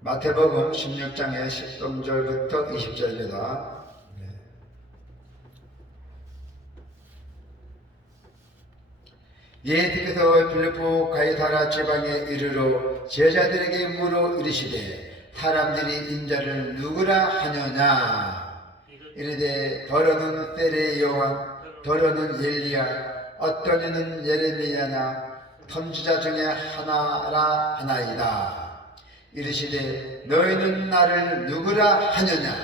마태복음 16장의 13절부터 20절입니다. 예수께서 빌립보 가이사랴 지방에 이르러 제자들에게 물어 이르시되 사람들이 인자를 누구라 하느냐. 이르되 더러는 세례 요한, 더러는 엘리야, 어떤 이는 예레미야나 선지자 중에 하나라 하나이다. 이르시되 너희는 나를 누구라 하느냐.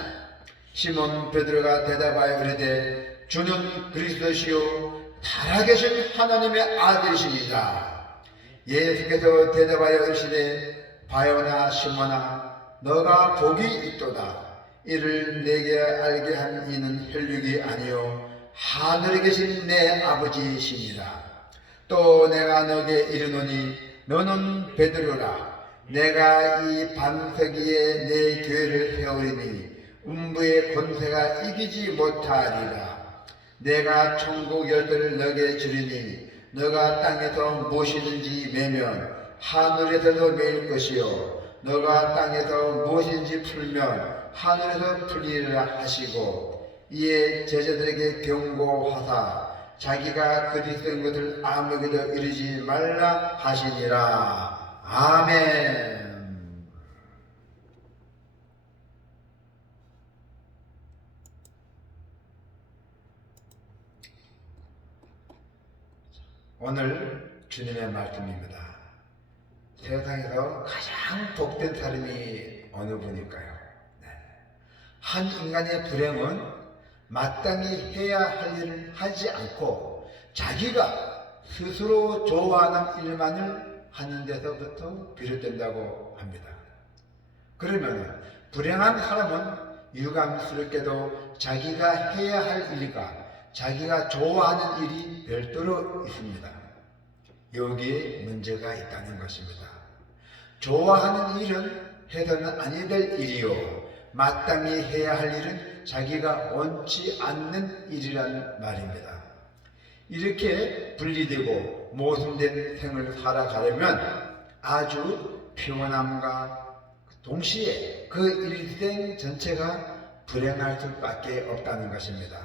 시몬 베드로가 대답하여 이르되 주는 그리스도시요 살아계신 하나님의 아들이시니라. 예수께서 대답하여 이르시되 바요나 시몬아 너가 복이 있도다. 이를 내게 알게 한 이는 혈육이 아니요 하늘에 계신 내 아버지이시니라. 또 내가 너에게 이르노니 너는 베드로라. 내가 이 반석 위에 내 교회를 세우리니 음부의 권세가 이기지 못하리라. 내가 천국 열쇠를 너에게 주리니 너가 땅에서 무엇이든지 매면 하늘에서도 매일 것이요 너가 땅에서 무엇인지 풀면 하늘에서 풀리리라 하시고, 이에 제자들에게 경고하사 자기가 그리스도인 것을 아무에게도 이르지 말라 하시니라. 아멘. 오늘 주님의 말씀입니다. 세상에서 가장 복된 사람이 어느 분일까요? 한 인간의 불행은 마땅히 해야 할 일을 하지 않고 자기가 스스로 좋아하는 일만을 하는 데서부터 비롯된다고 합니다. 그러면 불행한 사람은 유감스럽게도 자기가 해야 할 일과 자기가 좋아하는 일이 별도로 있습니다. 여기에 문제가 있다는 것입니다. 좋아하는 일은 해서는 아니 될 일이요 마땅히 해야 할 일은 자기가 원치 않는 일이란 말입니다. 이렇게 분리되고 모순된 생을 살아가려면 아주 평온함과 동시에 그 일생 전체가 불행할 수밖에 없다는 것입니다.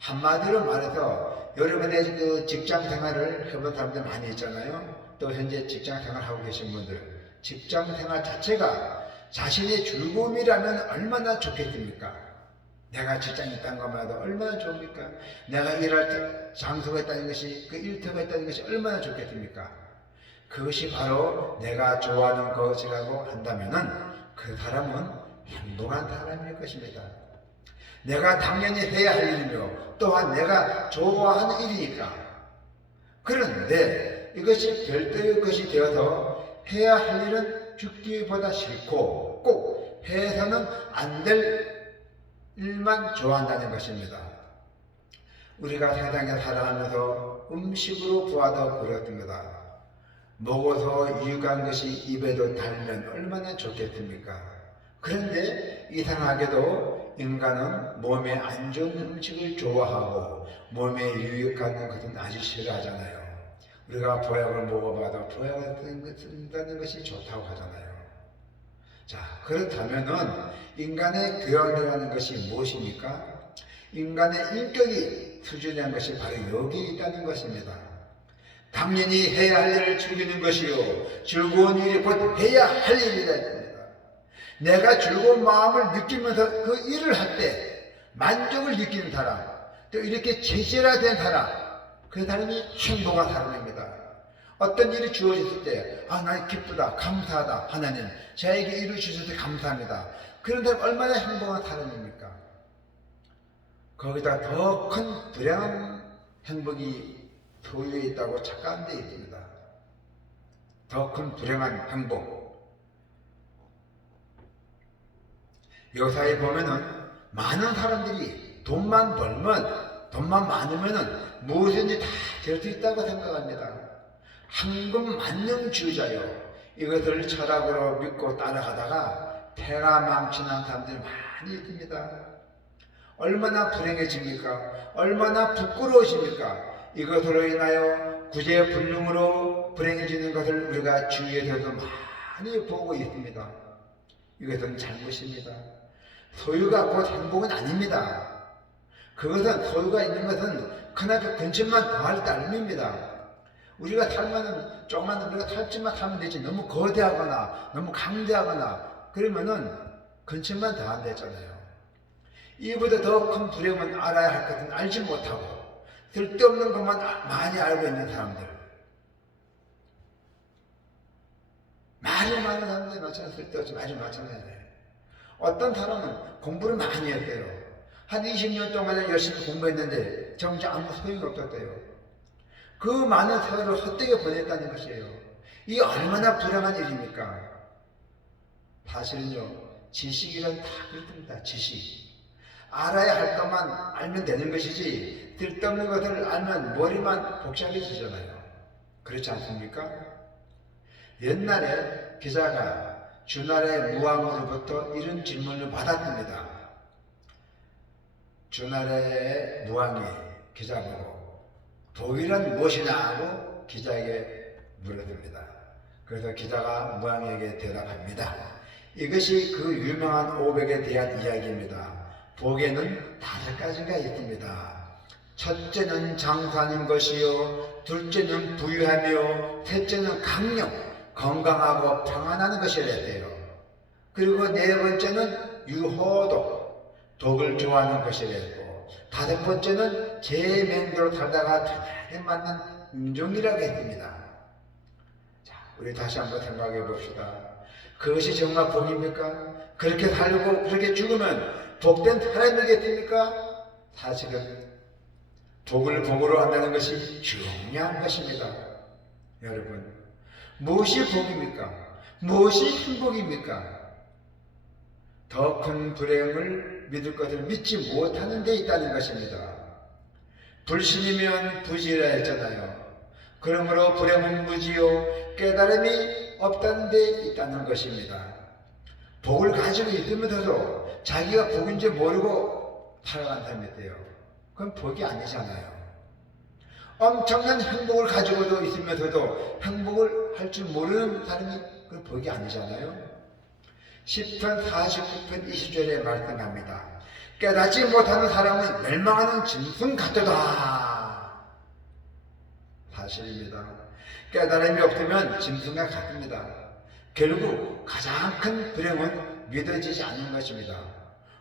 한마디로 말해서 여러분의 그 직장 생활을 해본 사람들 많이 있잖아요. 또 현재 직장 생활하고 계신 분들, 직장 생활 자체가 자신의 즐거움이라면 얼마나 좋겠습니까? 내가 직장에 있다는 것만 해도 얼마나 좋습니까? 내가 일할 때 장소가 있다는 것이, 그 일터가 있다는 것이 얼마나 좋겠습니까? 그것이 바로 내가 좋아하는 것이라고 한다면은 그 사람은 행복한 사람일 것입니다. 내가 당연히 해야 할 일이며 또한 내가 좋아하는 일이니까. 그런데 이것이 별도의 것이 되어서 해야 할 일은 죽기보다 싫고 꼭 해서는 안 될 일만 좋아한다는 것입니다. 우리가 세상에 살아가면서 음식으로 보아도 그렇습니다. 먹어서 유익한 것이 입에도 닿으면 얼마나 좋겠습니까? 그런데 이상하게도 인간은 몸에 안 좋은 음식을 좋아하고 몸에 유익한 것은 아주 싫어하잖아요. 우리가 보약을 먹어봐도 보약을 쓴다는 것이 좋다고 하잖아요. 자, 그렇다면은 인간의 교양이라는 것이 무엇입니까? 인간의 인격이 수준한 것이 바로 여기 있다는 것입니다. 당연히 해야 할 일을 즐기는 것이요 즐거운 일이 곧 해야 할 일이라 했습니다. 내가 즐거운 마음을 느끼면서 그 일을 할 때 만족을 느끼는 사람, 또 이렇게 제재라된 사람, 그 사람이 행복한 사람입니다. 어떤 일이 주어졌을 때 난 기쁘다, 감사하다, 하나님 저에게 일을 주셔서 감사합니다. 그런 사람 얼마나 행복한 사람입니까? 거기다 더 큰 불행한 행복이 소유해 있다고 착각한 데 있습니다. 더 큰 불행한 행복. 여사에 보면은 많은 사람들이 돈만 벌면, 돈만 많으면은 무엇인지 다 될 수 있다고 생각합니다. 황금 만능주의자요. 이것을 철학으로 믿고 따라가다가 패가 망신한 사람들이 많이 있습니다. 얼마나 불행해집니까? 얼마나 부끄러우십니까? 이것으로 인하여 구제불능으로 불행해지는 것을 우리가 주위에서도 많이 보고 있습니다. 이것은 잘못입니다. 소유가 곧 행복은 아닙니다. 그것은 소유가 있는 것은 그나마 근처만 더할 따름입니다. 우리가 살면은 조금만 우리가 살집만 하면 되지, 너무 거대하거나 너무 강대하거나 그러면은 근처만 더한다잖아요. 이보다 더 큰 불행은 알아야 할 것은 알지 못하고 쓸데없는 것만 많이 알고 있는 사람들, 말이 많은 사람들이 마찬가지로 쓸데없이 말이 마찬가지예요. 어떤 사람은 공부를 많이 했대요. 한 20년 동안 열심히 공부했는데 정작 아무 소용이 없었대요. 그 많은 세월을 헛되게 보냈다는 것이에요. 이게 얼마나 불행한 일입니까? 사실은요, 지식이란 다 그렇습니다. 지식. 알아야 할 것만 알면 되는 것이지 쓸데없는 것을 알면 머리만 복잡해지잖아요. 그렇지 않습니까? 옛날에 기자가 주나라의 무왕으로부터 이런 질문을 받았습니다. 주나라의 무왕이 기자보고 독일은 무엇이냐 하고 기자에게 물었습니다. 그래서 기자가 무왕에게 대답합니다. 이것이 그 유명한 500에 대한 이야기입니다. 복에는 5가지가 있습니다. 첫째는 장사하는 것이요, 둘째는 부유하며, 셋째는 강력, 건강하고 평안하는 것이랬대요. 그리고 네 번째는 유호독, 독을 좋아하는 것이랬고, 5번째는 제 맹도로 살다가 편하게 맞는 인종이라고 했습니다. 자, 우리 다시 한번 생각해 봅시다. 그것이 정말 복입니까? 그렇게 살고 그렇게 죽으면 복된 사람이겠습니까? 사실은 복을 복으로 한다는 것이 중요한 것입니다. 여러분, 무엇이 복입니까? 무엇이 행복입니까? 더 큰 불행을 믿을 것을 믿지 못하는 데 있다는 것입니다. 불신이면 부지라 했잖아요. 그러므로 불행은 무지요, 깨달음이 없다는 데 있다는 것입니다. 복을 가지고 있으면서도 자기가 복인지 모르고 살아간 사람이 있대요. 그건 복이 아니잖아요. 엄청난 행복을 가지고도 있으면서도 행복을 할 줄 모르는 사람이 그건 복이 아니잖아요. 10편 49편 20절에 말씀합니다. 깨닫지 못하는 사람은 멸망하는 짐승 같도다. 사실입니다. 깨달음이 없으면 짐승과 같습니다. 결국 가장 큰 불행은 믿어지지 않는 것입니다.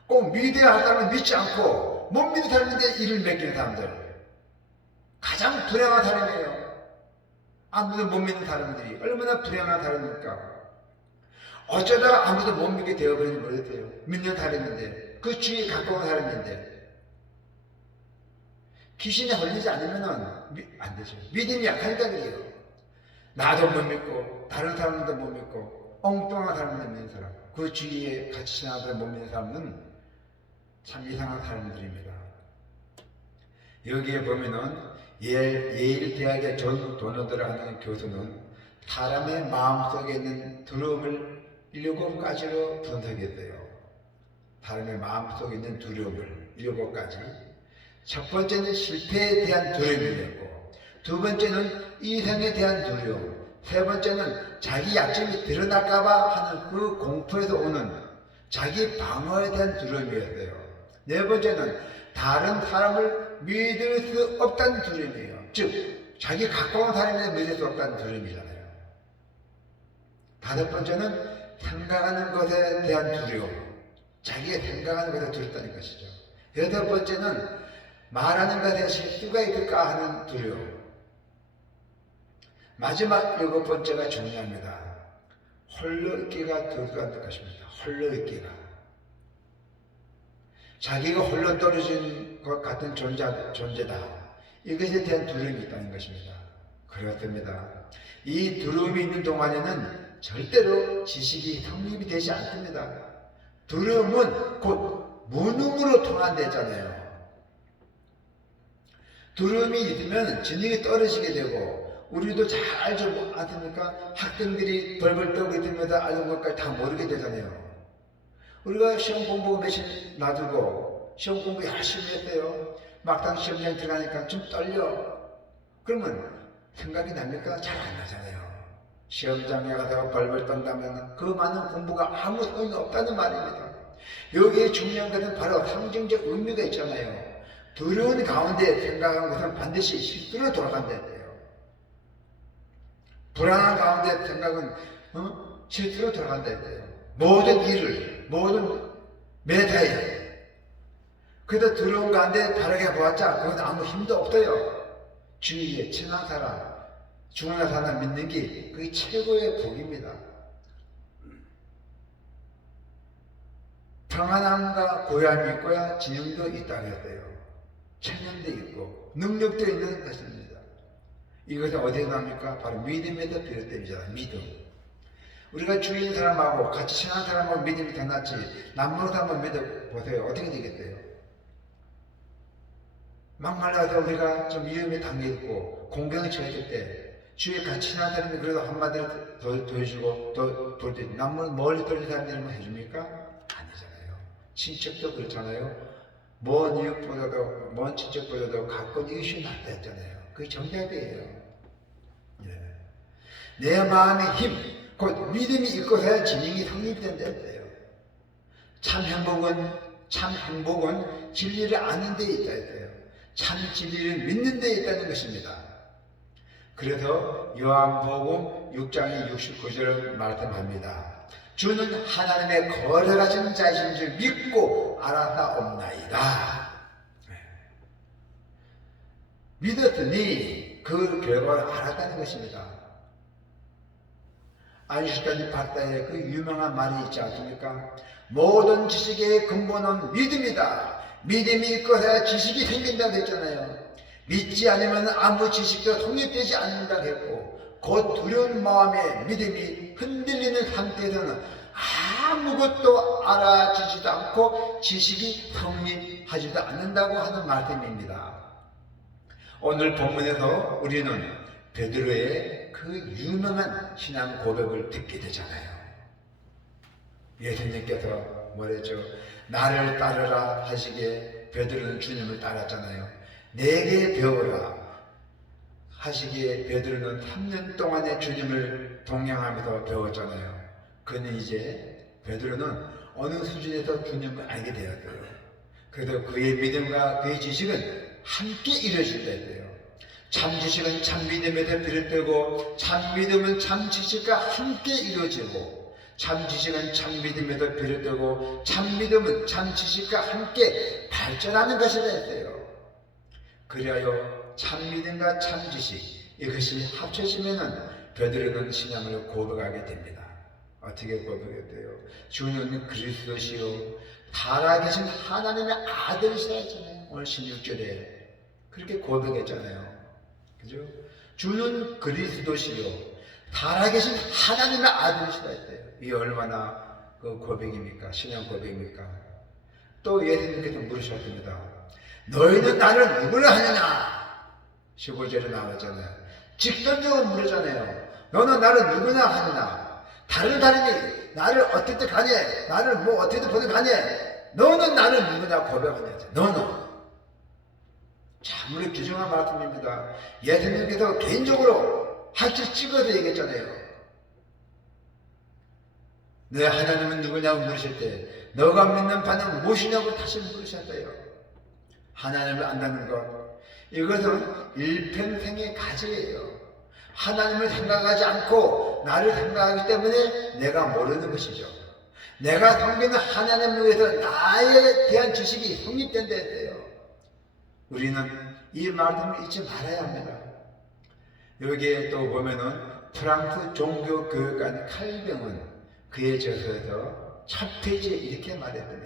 꼭 믿어야 할 사람은 믿지 않고 못 믿는 사람인데 이를 맡기는 사람들, 가장 불행한 사람이에요. 아무도 못 믿는 사람들이 얼마나 불행한 사람입니까? 어쩌다가 아무도 못 믿게 되어버리는지 모르겠어요. 믿는 사람인데, 그 주위에 가까운 사람인데 귀신에 걸리지 않으면 안 되죠. 믿음이 약하니까 그래요. 나도 못 믿고 다른 사람도 못 믿고 엉뚱한 사람도 믿는 사람, 그 주위에 같이 지나가다 못 믿는 사람은 참 이상한 사람들입니다. 여기에 보면은 예일 대학의 존 도너드를 하는 교수는 사람의 마음속에 있는 두려움을 7가지로 분석했어요. 사람의 마음속에 있는 두려움을 7가지. 첫 번째는 실패에 대한 두려움이었고, 두 번째는 이성에 대한 두려움, 세 번째는 자기 약점이 드러날까봐 하는 그 공포에서 오는 자기 방어에 대한 두려움이었어요. 네 번째는 다른 사람을 믿을 수 없다는 두려움이에요. 즉, 자기 가까운 사람을 믿을 수 없다는 두려움이잖아요. 다섯 번째는 생각하는 것에 대한 두려움, 자기가 생각하는 것에 두렵다는 것이죠. 여덟 번째는 말하는 것에 실수가 있을까 하는 두려움. 마지막 7번째가 중요합니다. 홀로 있기가 두려운 것입니다. 홀로 있기가. 자기가 홀로 떨어진 것 같은 존재다. 이것에 대한 두려움이 있다는 것입니다. 그렇습니다. 이 두려움이 있는 동안에는 절대로 지식이 성립이 되지 않습니다. 두려움은 곧 무능으로 통한다잖아요. 두려움이 있으면 지능이 떨어지게 되고, 우리도 잘 알지 않습니까? 학생들이 벌벌 떨고 있으면서 알는 것까지 다 모르게 되잖아요. 우리가 시험 공부 며칠 놔두고 시험 공부 열심히 했대요. 막상 시험장 들어가니까 좀 떨려. 그러면 생각이 납니까? 잘 안 나잖아요. 시험장에 가다가 벌벌 떤다면 그 많은 공부가 아무 소용이 없다는 말입니다. 여기에 중요한 것은 바로 상징적 의미가 있잖아요. 두려운 가운데 생각한 것은 반드시 실수로 돌아간다 해요. 불안한 가운데 생각은 실수로 돌아간다 해요. 모든 일을, 모든 매사에. 그래도 두려운 가운데 다르게 보았자 그건 아무 힘도 없어요. 주위에 친한 사람, 중요한 사람 믿는 게 그게 최고의 복입니다. 평안함과 고요함이 있고야 진영도 있다고 했어요. 체면도 있고 능력도 있는 것입니다. 이것은 어디에 나옵니까? 바로 믿음에서 비롯됩니다. 믿음. 우리가 주위에 있는 사람하고 같이 친한 사람하고 믿음이 더 낫지 남모르는 사람만 믿어보세요. 어떻게 되겠어요? 막말라서 우리가 좀 위험에 당겨있고 공경을 쳐야 될 때 주위에 같이 친한 사람이 그래도 한마디를 더 해주고 더 돌때 남모르는 멀리 떨어진 사람들은 해줍니까? 아니잖아요. 친척도 그렇잖아요. 먼 이웃보다도 먼 친척보다도 가까운 이웃이 낫다 했잖아요. 그게 정답이에요. 예. 내 마음의 힘, 곧 믿음이 있고서야 진행이 성립된다 했어요. 참 행복은 진리를 아는 데 있다 했어요. 참 진리를 믿는 데 있다는 것입니다. 그래서 요한복음 6장의 69절을 말씀합니다. 주는 하나님의 거룩하신 자이신 줄 믿고 알았사옵나이다. 믿었으니 그 결과를 알았다는 것입니다. 아인슈타인 박사의 그 유명한 말이 있지 않습니까? 모든 지식의 근본은 믿음이다. 믿음이 있고서야 지식이 생긴다고 했잖아요. 믿지 않으면 아무 지식도 성립되지 않는다고 했고, 곧 두려운 마음에 믿음이 흔들리는 상태에서는 아무것도 알아지지도 않고 지식이 성립하지도 않는다고 하는 말씀입니다. 오늘 본문에서 우리는 베드로의 그 유명한 신앙 고백을 듣게 되잖아요. 예수님께서 뭐랬죠? 나를 따르라 하시기에 베드로는 주님을 따랐잖아요. 내게 배우라 하시기에 베드로는 3년 동안의 주님을 동행하면서 배웠잖아요. 그는 이제 베드로는 어느 수준에서 주님을 알게 되었어요. 그래서 그의 믿음과 그의 지식은 함께 이루어진다 했어요. 참 지식은 참 믿음에서 비롯되고 참 믿음은 참 지식과 함께 이루어지고 참 지식은 참 믿음에서 비롯되고 참 믿음은 참 지식과 함께 발전하는 것이라 했어요. 그리하여 참 믿음과 참 지식 이것이 합쳐지면은 베드로는 신앙을 고백하게 됩니다. 어떻게 고백했대요? 주는 그리스도시요 살아계신 하나님의 아들이시라 했잖아요. 오늘 16절에 그렇게 고백했잖아요. 그죠? 주는 그리스도시요 살아계신 하나님의 아들이시라 했대요. 이게 얼마나 그 고백입니까? 신앙 고백입니까? 또 예수님께서 물으셨습니다. 너희는 나를 누구를 하느냐? 15절에 나왔잖아요. 직선적으로 물으잖아요. 너는 나를 누구냐 하느냐? 다른 사람이 나를 어떻게 가냐? 나를 뭐 어떻게 보는 가냐? 너는 나를 누구냐 고백하냐? 너는 참으로 귀중한 말씀입니다. 예수님께서 개인적으로 하실 찍어서 얘기했잖아요. 내 하나님은 누구냐고 물으실 때 너가 믿는 바는 무엇이냐고 다시 물으셨어요. 하나님을 안다는 것 이것은 일평생의 가지예요. 하나님을 생각하지 않고 나를 생각하기 때문에 내가 모르는 것이죠. 내가 섬기는 하나님을 위해서 나에 대한 지식이 성립된다 했어요. 우리는 이 말씀을 잊지 말아야 합니다. 여기에 또 보면은 프랑스 종교교육관 칼뱅은 그의 저서에서 첫 페이지에 이렇게 말했습니다.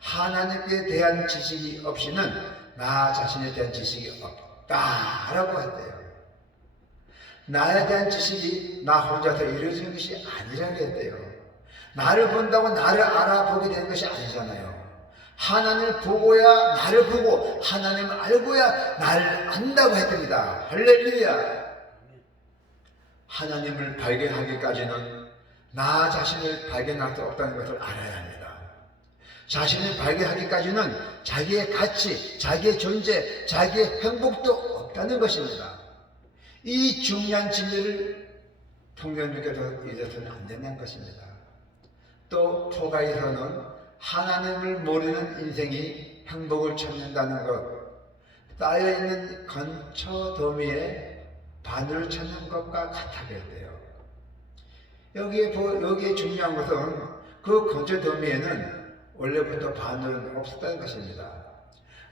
하나님께 대한 지식이 없이는 나 자신에 대한 지식이 없다라고 했대요. 나에 대한 지식이 나 혼자서 이루어지는 것이 아니라고 했대요. 나를 본다고 나를 알아보게 되는 것이 아니잖아요. 하나님을 보고야 나를 보고 하나님을 알고야 나를 안다고 했답니다. 할렐루야. 하나님을 발견하기까지는 나 자신을 발견할 수 없다는 것을 알아야 합니다. 자신을 발견하기까지는 자기의 가치, 자기의 존재, 자기의 행복도 없다는 것입니다. 이 중요한 진리를 통념님께서 잊어서는 안 된다는 것입니다. 또 포가에서는 하나님을 모르는 인생이 행복을 찾는다는 것, 쌓여있는 건처 더미에 바늘을 찾는 것과 같아겠대요. 여기에 중요한 것은 그 건처 더미에는 원래부터 바늘은 없었다는 것입니다.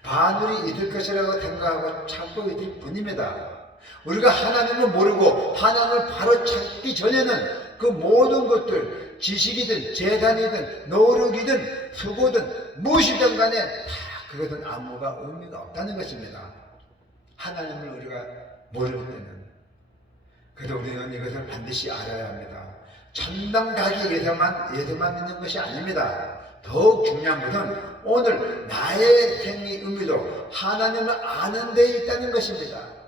바늘이 있을 것이라고 생각하고 찾고 있을 뿐입니다. 우리가 하나님을 모르고 하나님을 바로 찾기 전에는 그 모든 것들, 지식이든 재산이든 노력이든 수고든 무엇이든 간에 다 그것은 아무가 의미가 없다는 것입니다. 하나님을 우리가 모를 때는. 그래서 우리는 이것을 반드시 알아야 합니다. 천당 가기 위해서만 믿는 것이 아닙니다. 더욱 중요한 것은 오늘 나의 생의 의미도 하나님을 아는 데 있다는 것입니다.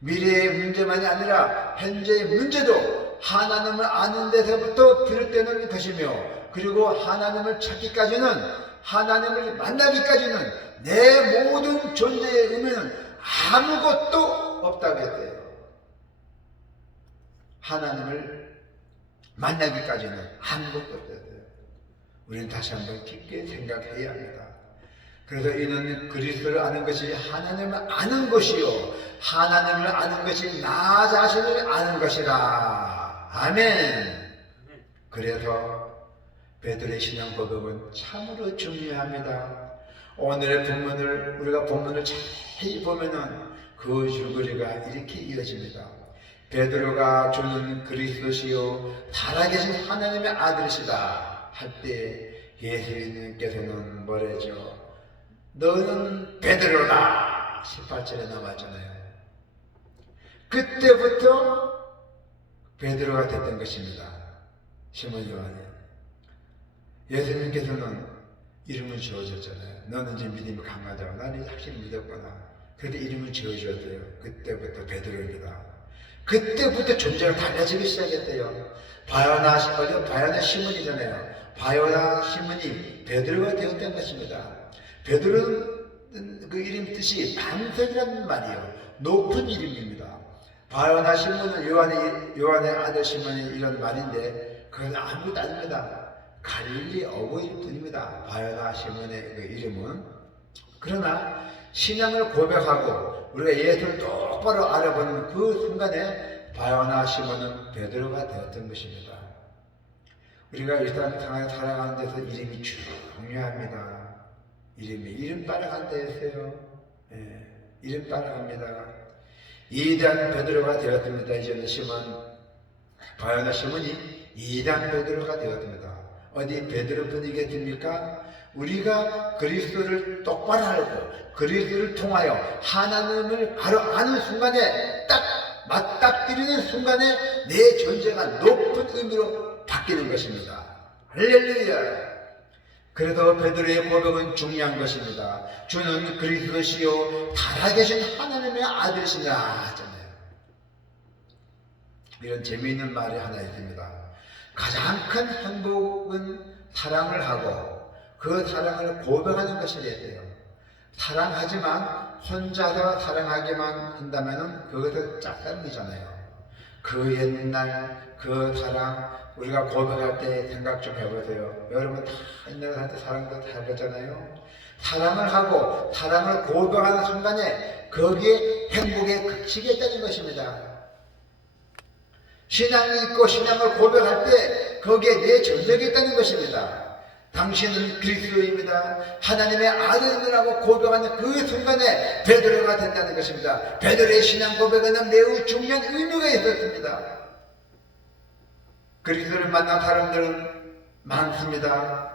미래의 문제만이 아니라 현재의 문제도 하나님을 아는 데서부터 비롯되는 것이며, 그리고 하나님을 찾기까지는, 하나님을 만나기까지는 내 모든 존재의 의미는 아무것도 없다고 했대요. 하나님을 만나기까지는 아무것도 없대요. 우리는 다시 한번 깊게 생각해야 합니다. 그래서 이는 그리스도를 아는 것이 하나님을 아는 것이요, 하나님을 아는 것이 나 자신을 아는 것이라. 아멘. 그래서 베드로의 신앙 고백은 참으로 중요합니다. 오늘의 본문을, 우리가 본문을 자세히 보면은 그 줄거리가 이렇게 이어집니다. 베드로가 주는 그리스도시요 살아계신 하나님의 아들이시다 할 때 예수님께서는 뭐래죠? 너는 베드로다. 18절에 나왔잖아요. 그때부터 베드로가 됐던 것입니다. 시몬 요한이. 예수님께서는 이름을 지어줬잖아요. 너는 이제 믿음이 강하다고. 나는 확실히 믿었구나. 그런데 이름을 지어주었어요. 그때부터 베드로입니다. 그때부터 존재가 달라지기 시작했대요. 바요나 시몬이잖아요. 바요나 시몬이 베드로가 되었던 것입니다. 베드로는 그 이름 뜻이 반석이라는 말이에요. 높은 이름입니다. 바요나 시몬은 요한의 아들 시몬이 이런 말인데 그건 아무것도 아닙니다. 갈릴리 어부일 뿐입니다. 바요나 시몬의 그 이름은. 그러나 신앙을 고백하고 우리가 예수를 똑바로 알아보는 그 순간에 바요나 시몬은 베드로가 되었던 것입니다. 우리가 일상생활 살아가는 데서 이름이 중요합니다. 이름 따라간 데였어요. 예, 이름 따라갑니다. 이단 베드로가 되었습니다. 이제는 바요나 시몬이 이단 베드로가 되었습니다. 어디 베드로뿐이겠습니까? 우리가 그리스도를 똑바로 알고 그리스도를 통하여 하나님을 바로 아는 순간에 딱 맞닥뜨리는 순간에 내 존재가 높은 의미로 바뀌는 것입니다. 할렐루야. 그래서 베드로의 고백은 중요한 것입니다. 주는 그리스도시요 살아계신 하나님의 아들이시냐 하잖아요. 이런 재미있는 말이 하나 있습니다. 가장 큰 행복은 사랑을 하고 그 사랑을 고백하는 것이래요. 사랑하지만 혼자서 사랑하기만 한다면 그것은 짝사랑이잖아요. 그 옛날 그 사랑 우리가 고백할 때 생각 좀 해보세요. 여러분 다 옛날에 할 때 사랑도 다 해봤잖아요. 사랑을 하고 사랑을 고백하는 순간에 거기에 행복에 그치겠다는 것입니다. 신앙이 있고 신앙을 고백할 때 거기에 내 존재가 있다는 것입니다. 당신은 그리스도입니다. 하나님의 아들이라고 고백하는 그 순간에 베드로가 된다는 것입니다. 베드로의 신앙 고백에는 매우 중요한 의미가 있었습니다. 그리스도를 만난 사람들은 많습니다.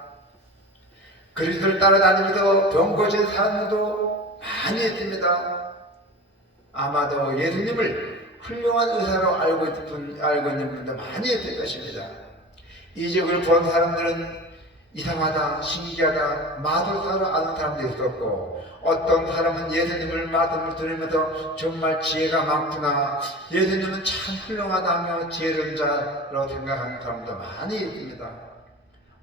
그리스도를 따라다니면서 병 고친 사람들도 많이 있습니다. 아마도 예수님을 훌륭한 의사로 알고 있는 분도 많이 있을 것입니다. 이적을 본 사람들은 이상하다, 신기하다, 마술사로 아는 사람도 있었고, 어떤 사람은 예수님을 말씀을 들으면서 정말 지혜가 많구나, 예수님은 참 훌륭하다며 지혜로운 자로 생각하는 사람도 많이 있습니다.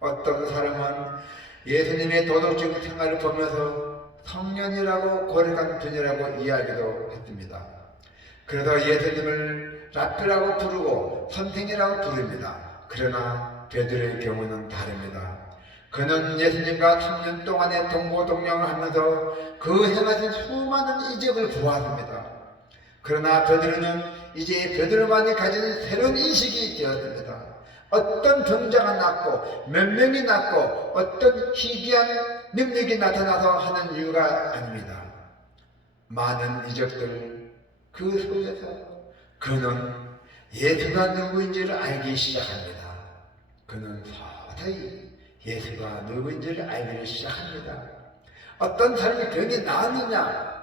어떤 사람은 예수님의 도덕적인 생활을 보면서 성년이라고 고려한 분이라고 이야기도 했습니다. 그래서 예수님을 랍비라고 부르고 선생이라고 부릅니다. 그러나 베드로의 경우는 다릅니다. 그는 예수님과 3년 동안의 동고동락을 하면서 그 행하신 수많은 이적을 보았습니다. 그러나 베드로는 이제 베드로만이 가진 새로운 인식이 되었습니다. 어떤 병자가 낫고 몇 명이 낫고 어떤 희귀한 능력이 나타나서 하는 이유가 아닙니다. 많은 이적들 그 속에서 그는 예수가 누구인지를 알기 시작합니다. 그는 서서히 예수가 누구인지를 알기를 시작합니다. 어떤 사람이 병이 나았느냐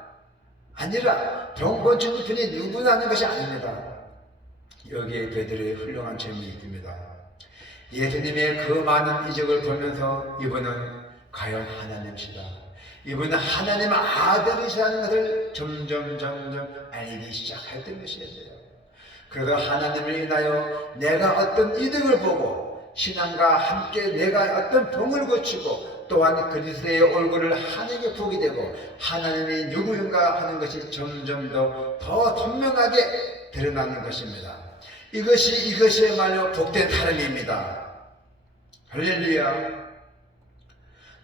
아니라 병 고치는 분이 누구냐는 것이 아닙니다. 여기에 베드로의 훌륭한 점이 있습니다. 예수님의 그 많은 이적을 보면서 이분은 과연 하나님이시다, 이분은 하나님의 아들이시라는 것을 점점 알기 시작했던 것이었어요. 그래서 하나님을 인하여 내가 어떤 이득을 보고 신앙과 함께 내가 어떤 병을 고치고 또한 그리스도의 얼굴을 하늘에 보게 되고 하나님이 누구인가 하는 것이 점점 더 선명하게 드러나는 것입니다. 이것이야말로 복된 사람입니다. 할렐루야.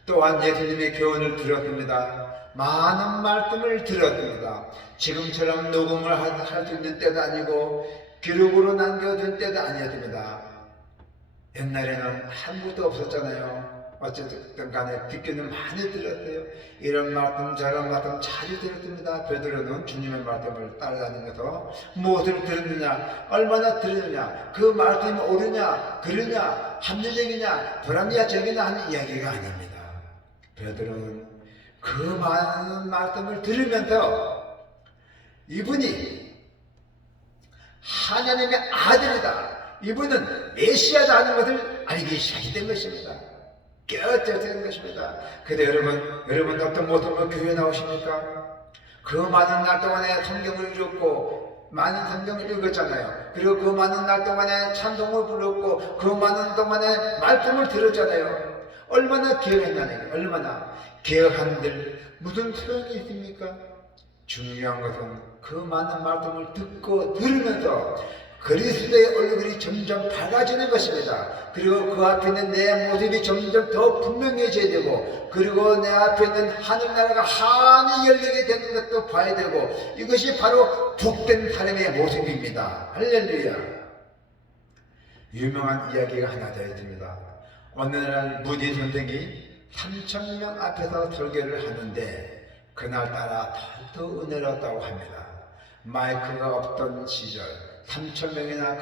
또한 예수님의 교훈을 들었습니다. 많은 말씀을 들었습니다. 지금처럼 녹음을 할 수 있는 때도 아니고 기록으로 남겨둔 때도 아니었습니다. 옛날에는 한국도 없었잖아요. 어쨌든 간에 듣기는 많이 들었어요. 이런 말씀 저런 말씀 자주 들었습니다. 베드로는 주님의 말씀을 따라다니면서 무엇을 들었느냐, 얼마나 들었느냐, 그 말씀이 옳으냐 그르냐 합리적이냐 불합리냐 적이냐 하는 이야기가 아닙니다. 베드로는 그 많은 말씀을 들으면서 이분이 하나님의 아들이다, 이분은 메시아다 하는 것을 알기 시작된 것입니다. 깨어졌던 것입니다. 근데 여러분 어떤 모습으로 교회에 나오십니까? 그 많은 날 동안에 성경을 읽었고 많은 성경을 읽었잖아요. 그리고 그 많은 날 동안에 찬송을 불렀고 그 많은 동안에 말씀을 들었잖아요. 얼마나 기억했냐는, 얼마나 기억한들 무슨 소용이 있습니까? 중요한 것은 그 많은 말씀을 듣고 들으면서 그리스도의 얼굴이 점점 밝아지는 것입니다. 그리고 그 앞에 있는 내 모습이 점점 더 분명해져야 되고, 그리고 내 앞에 있는 하늘나라가 환히 열리게 되는 것도 봐야 되고, 이것이 바로 복된 사람의 모습입니다. 할렐루야. 유명한 이야기가 하나 더 있습니다. 어느 날 무디 선생이 3,000명 앞에서 설교를 하는데 그날따라 더욱 은혜롭다고 합니다. 마이크가 없던 시절 3,000명이나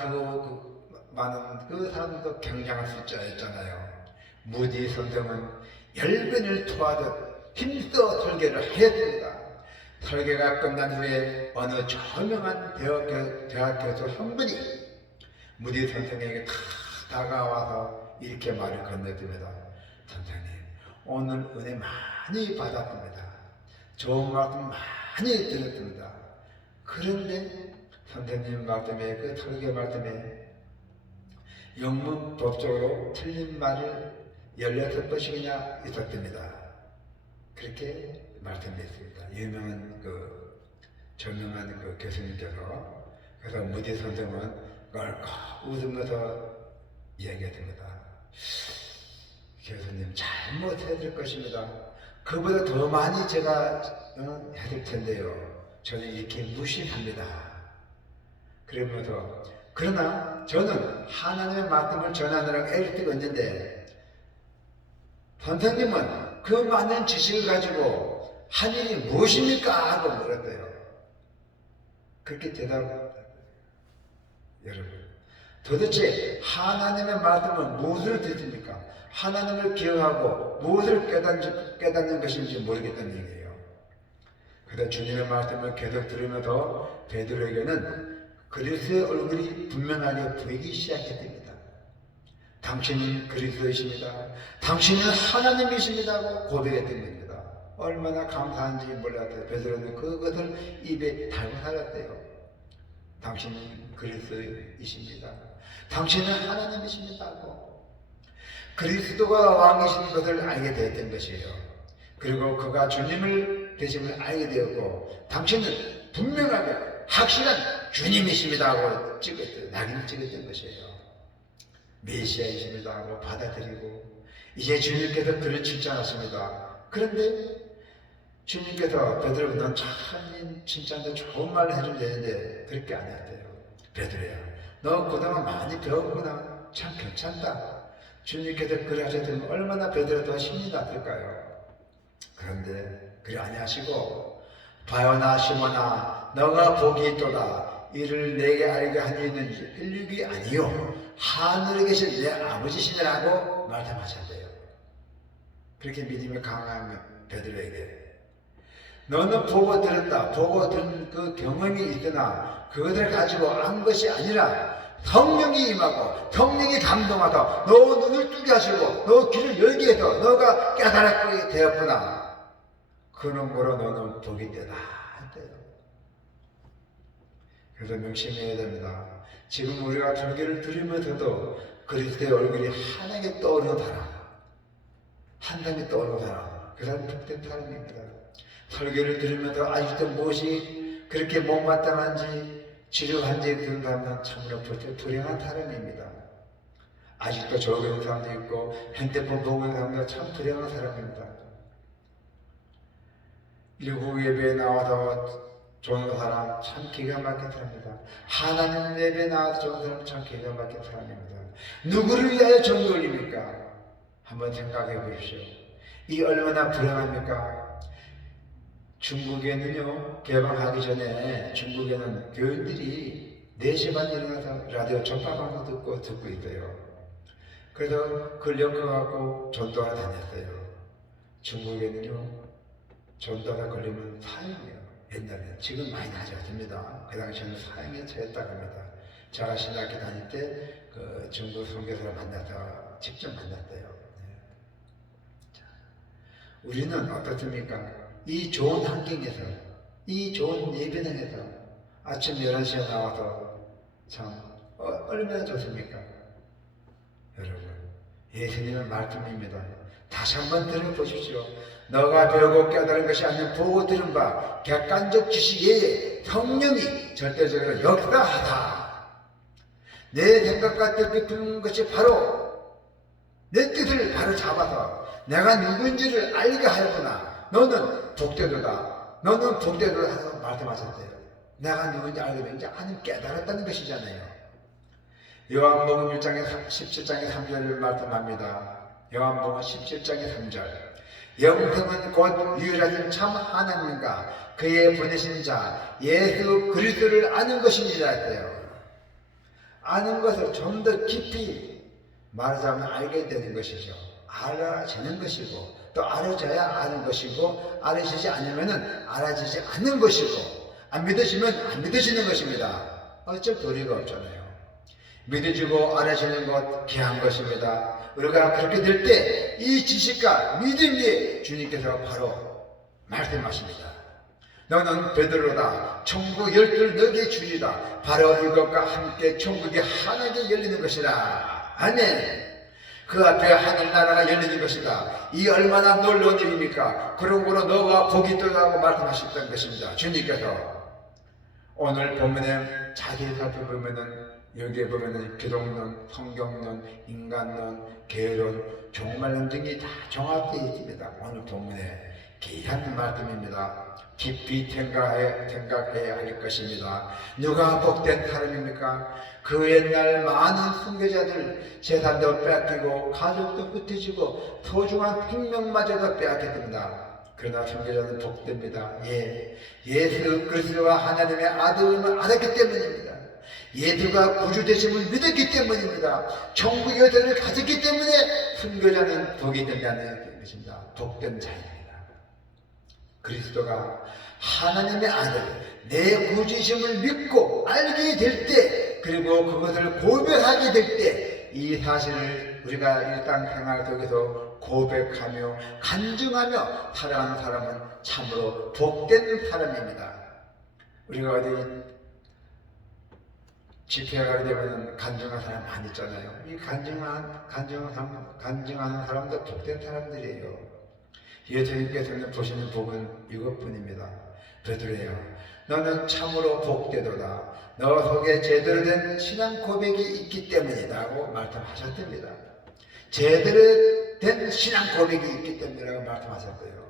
많은 그 사람도 굉장한 숫자였잖아요. 무디 선생은 열변을 토하듯 힘써 설교를 하였습니다. 설교가 끝난 후에 어느 저명한 대학 교수 한 분이 무디 선생에게 다 다가와서 이렇게 말을 건네줍니다. 선생님, 오늘 은혜 많이 받았습니다. 좋은 말씀 많이 들었습니다. 그런데 선생님 말씀에, 그 설교 말씀에 영문법적으로 틀린 말을 16번씩이나 있었습니다. 그렇게 말씀했습니다. 유명한 저명한 교수님께서. 그래서 무디 선생은 껄껄 웃으면서 이야기했습니다. 교수님, 잘못해야 것입니다. 그보다 더 많이 제가 해야 될 텐데요. 저는 이렇게 무심합니다. 그러면서, 그러나 저는 하나님의 말씀을 전하느라고 애를 쓰고 있는데 선생님은 그 많은 지식을 가지고 한 일이 무엇입니까? 하고 물었어요. 그렇게 대답합니다. 여러분, 도대체 하나님의 말씀은 무엇을 듣습니까? 하나님을 기억하고 무엇을 깨닫는 것인지 모르겠다는 얘기예요. 그래서 주님의 말씀을 계속 들으면서 베드로에게는 그리스도의 얼굴이 분명하게 보이기 시작했습니다. 당신은 그리스도이십니다. 당신은 하나님이십니다 하고 고백했던 겁니다. 얼마나 감사한지 몰랐어요. 베드로는 그것을 입에 달고 살았대요. 당신은 그리스도이십니다. 당신은 하나님이십니다 하고 그리스도가 왕이신 것을 알게 되었던 것이에요. 그리고 그가 주님을 되심을 알게 되었고 당신은 분명하게 확실한 주님이십니다 하고 찍었던, 낙인을 찍었던 것이에요. 메시아이십니다 하고 받아들이고, 이제 주님께서 그를 칭찬하십니다. 그런데 주님께서 베드로, 넌 참 칭찬도 좋은 말을 해주면 되는데 그렇게 안 했대요. 베드로야, 너 그동안 많이 배웠구나. 참 괜찮다. 주님께서 그래 하셨더니 얼마나 베드로 더 힘이 났을까요? 그런데 그래 아니하시고, 바요나 시몬아, 너가 복이 있도다. 이를 내게 알게 하니 이는 인력이 아니요 하늘에 계신 내 아버지시니라고 말씀하셨대요. 그렇게 믿음이 강한 베드로에게, 너는 보고 들었다. 보고 들은 그 경험이 있으나 그것을 가지고 안 것이 아니라 성령이 임하고 성령이 감동하다. 너 눈을 뜨게 하시고 너 귀를 열게 해서 너가 깨달았게 되었구나. 그놈으로 너는 복이 되다 했대요. 그래서 명심해야 됩니다. 지금 우리가 설교를 들으면서도 그리스도의 얼굴이 환하게 떠오르는 사람, 한 사람이 떠오르는 사람, 그 사람이 복된 사람입니다. 설교를 들으면서 아직도 무엇이 그렇게 못마땅한지 지루한지 그런 사람은 참으로 불행한 사람입니다. 아직도 적은 사람도 있고 핸드폰 보고 있는 사람도 참 불행한 사람입니다. 일부 예배에 나와서 좋은 사람 참 기가 막힌 사람입니다. 하나님 예배에 나와서 좋은 사람 참 기가 막힌 사람입니다. 누구를 위하여 전기 올립니까? 한번 생각해 보십시오. 이 얼마나 불행합니까? 중국에는요, 개방하기 전에 중국에는 교인들이 4시 반 일어나서 라디오 전파방송 듣고 있어요. 그래서 그걸 엮어갖고 전도하러 다녔어요. 중국에는요, 전도하다 걸리면 사형이에요. 옛날에. 지금 많이 나지 않습니다. 그 당시에는 사형에 처했다고 합니다. 제가 신학교 다닐 때 그 중국 선교사를 만나서 직접 만났대요. 자, 우리는 어떻습니까? 이 좋은 환경에서, 이 좋은 예배당에서 아침 11시에 나와서 참 얼마나 좋습니까? 여러분, 예수님의 말씀입니다. 다시 한번 들어보십시오. 너가 배우고 깨달은 것이 아니면 보고 들은 바 객관적 지식 외에 성령이 절대적으로 역사하다. 내 생각과 뜻깊은 것이 바로 내 뜻을 바로 잡아서 내가 누구인지를 알게 하였구나. 너는 복되도다. 너는 복되도다 하고 말씀하셨대요. 내가 누구인지 알게 되는지 아니 깨달았다는 것이잖아요. 요한복음 17장의 3절을 말씀합니다. 요한복음 17장의 3절. 영생은 곧 유일하신 참 하나님과 그의 보내신 자 예수 그리스도를 아는 것입니다 했어요. 아는 것을 좀 더 깊이 말하자면 알게 되는 것이죠. 알아지는 것이고 또 알아져야 아는 것이고 알아지지 않으면 알아지지 않는 것이고 안 믿으시면 안 믿으시는 것입니다. 어쩔 도리가 없잖아요. 믿어지고 알아지는 것 귀한 것입니다. 우리가 그렇게 될 때 이 지식과 믿음 위에 주님께서 바로 말씀하십니다. 너는 베드로다. 천국 열둘 너에게 주리라. 바로 이것과 함께 천국이 환하게 열리는 것이라. 아멘. 그 앞에 하늘나라가 열리는 것이다. 이 얼마나 놀라운 일입니까? 그러므로 너가 복이 있다고 말씀하셨던 것입니다. 주님께서 오늘 본문에 자세히 살펴보면은 여기에 보면은 기독론, 성경론, 인간론, 계론, 종말론 등이 다 종합되어 있습니다. 오늘 본문에 귀한 말씀입니다. 깊이 생각해야 할 것입니다. 누가 복된 사람입니까? 그 옛날 많은 순교자들 재산도 뺏기고 가족도 흩어지고 소중한 생명마저도 빼앗겼습니다. 그러나 순교자는 복됩니다. 예수 그리스도와 하나님의 아들을 알았기 때문입니다. 예수가 구주되심을 믿었기 때문입니다. 천국 여정을 가졌기 때문에 순교자는 복이 된다는 것입니다. 복된 자입니다. 그리스도가 하나님의 아들, 내 구주심을 믿고 알게 될 때, 그리고 그것을 고백하게 될 때, 이 사실을 우리가 일상생활 속에서 고백하며 간증하며 살아가는 사람은 참으로 복된 사람입니다. 우리가 어디 집회에 가게 되면 간증하는 사람 많이 있잖아요. 이 간증하는 사람도 복된 사람들이에요. 예수님께서는 보시는 복은 이것뿐입니다. 베드로야, 너는 참으로 복되도다. 너 속에 제대로 된 신앙 고백이 있기 때문이라고 말씀하셨답니다. 제대로 된 신앙 고백이 있기 때문이라고 말씀하셨고요.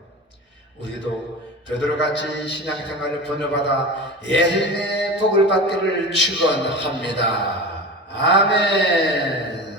우리도 베드로같이 신앙생활을 본받아 예수님의 복을 받기를 축원합니다. 아멘.